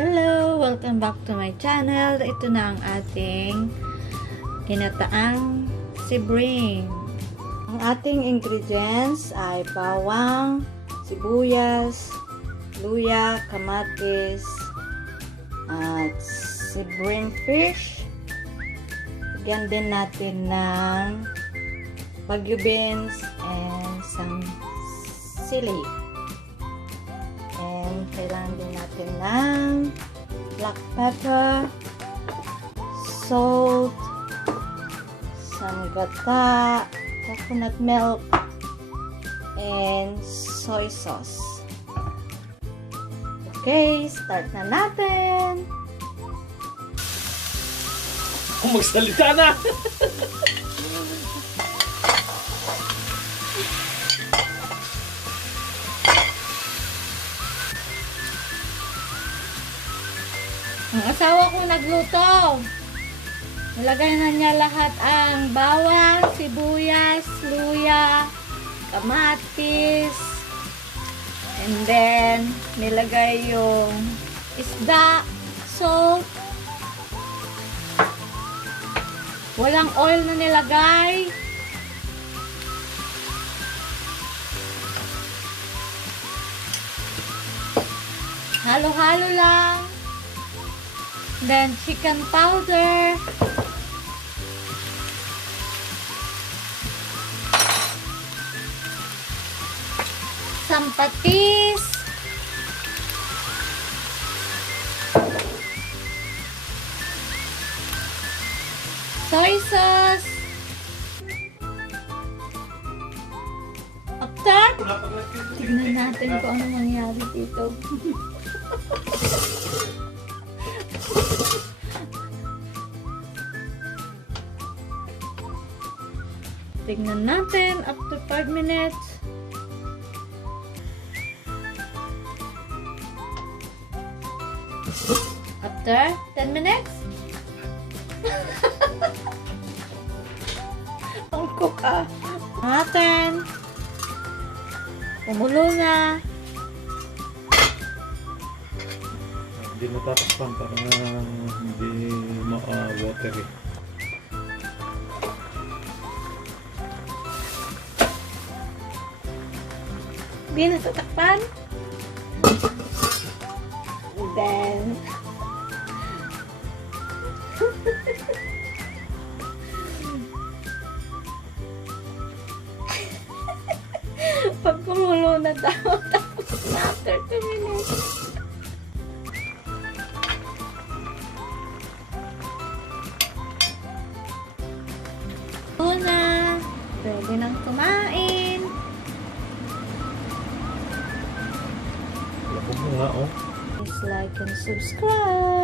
Hello! Welcome back to my channel. Ito na ang ating Ginitaang Seabream. Ang ating ingredients ay bawang, sibuyas, luya, kamatis, at seabream fish. Lagyan din natin ng Baguio beans and some sili. And kailangan din natin ng black pepper, salt, some gata, coconut milk, and soy sauce. Okay, start na natin! Kung magsalita na! Ang asawa ko nagluto. Nilagay na niya lahat ang bawang, sibuyas, luya, kamatis, and then nilagay yung isda, salt. Walang oil na nilagay. Halo-halo lang. Then, chicken powder. Some patis. Soy sauce. After, tignan natin kung ano mangyari dito. Tignan natin after 5 minutes. After 10 minutes. Ang kuka. Natin. Kumulo na. Hindi natatakpan para hindi ma-watery. Hindi natatakpan. And then, pag kumulo na daw, tapos na after 2 minutes. Una, pwede nang kumain. Lapog mo nga, oh. Please like and subscribe.